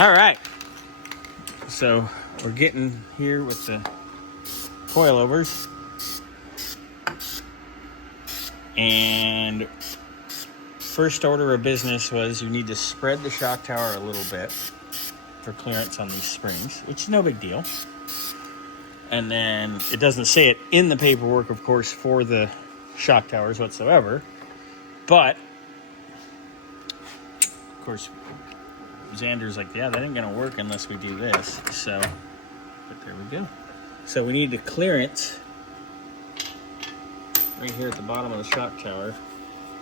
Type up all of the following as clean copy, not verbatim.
All right. So we're getting here with the coilovers. And first order of business was you need to spread the shock tower a little bit for clearance on these springs, which is no big deal. And then it doesn't say it in the paperwork, of course, for the shock towers whatsoever. But, of course, Xander's like, yeah, that ain't going to work unless we do this. So, but there we go. So we need to clearance right here at the bottom of the shock tower,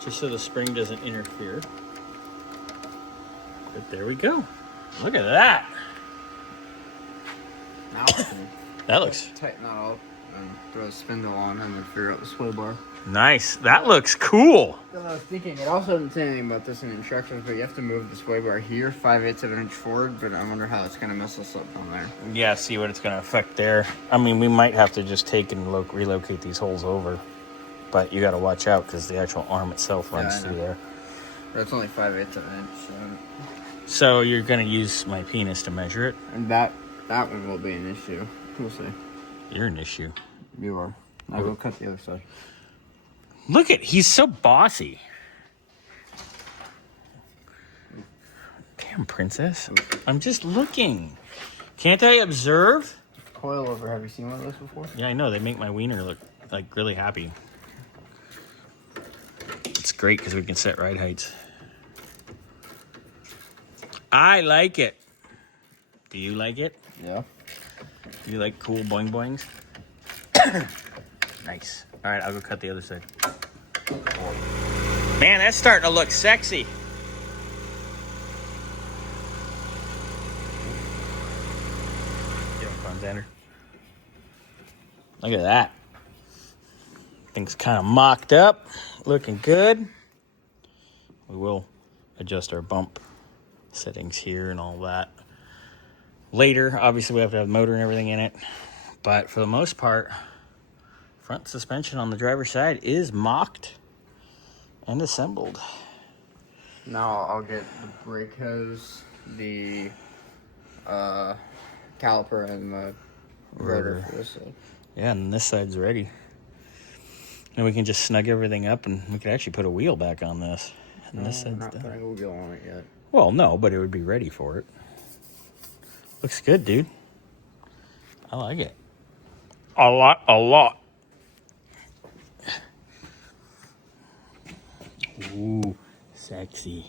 just so the spring doesn't interfere. But there we go. Look at that. Now That looks... tighten that up and throw the spindle on and then figure out the sway bar. Nice. That looks cool. I was thinking, it also doesn't say anything about this in the instructions, but you have to move the sway bar here 5/8 of an inch forward, but I wonder how it's going to mess us up down there. Yeah, see what it's going to affect there. I mean, we might have to just take and relocate these holes over, but you got to watch out because the actual arm itself runs through there. But it's only 5/8 of an inch, So you're going to use my penis to measure it? And that one will be an issue. We'll see. You're an issue. You are. I'll go cut the other side. Look at, he's so bossy. Damn, princess. I'm just looking. Can't I observe? Coilover, have you seen one of those before? Yeah, I know. They make my wiener look like really happy. It's great because we can set ride heights. I like it. Do you like it? Yeah. Do you like cool boing boings? Nice. All right, I'll go cut the other side. Man, that's starting to look sexy. Get him, fun, Xander. Look at that. Thing's kind of mocked up, looking good. We will adjust our bump settings here and all that later. Obviously, we have to have the motor and everything in it. But for the most part, front suspension on the driver's side is mocked and assembled. Now I'll get the brake hose, the caliper, and the rotor for this side. Yeah, and this side's ready. And we can just snug everything up, and we could actually put a wheel back on this. And this side's not done. putting a wheel on it yet. Well, no, but it would be ready for it. Looks good, dude. I like it. A lot. Ooh, sexy.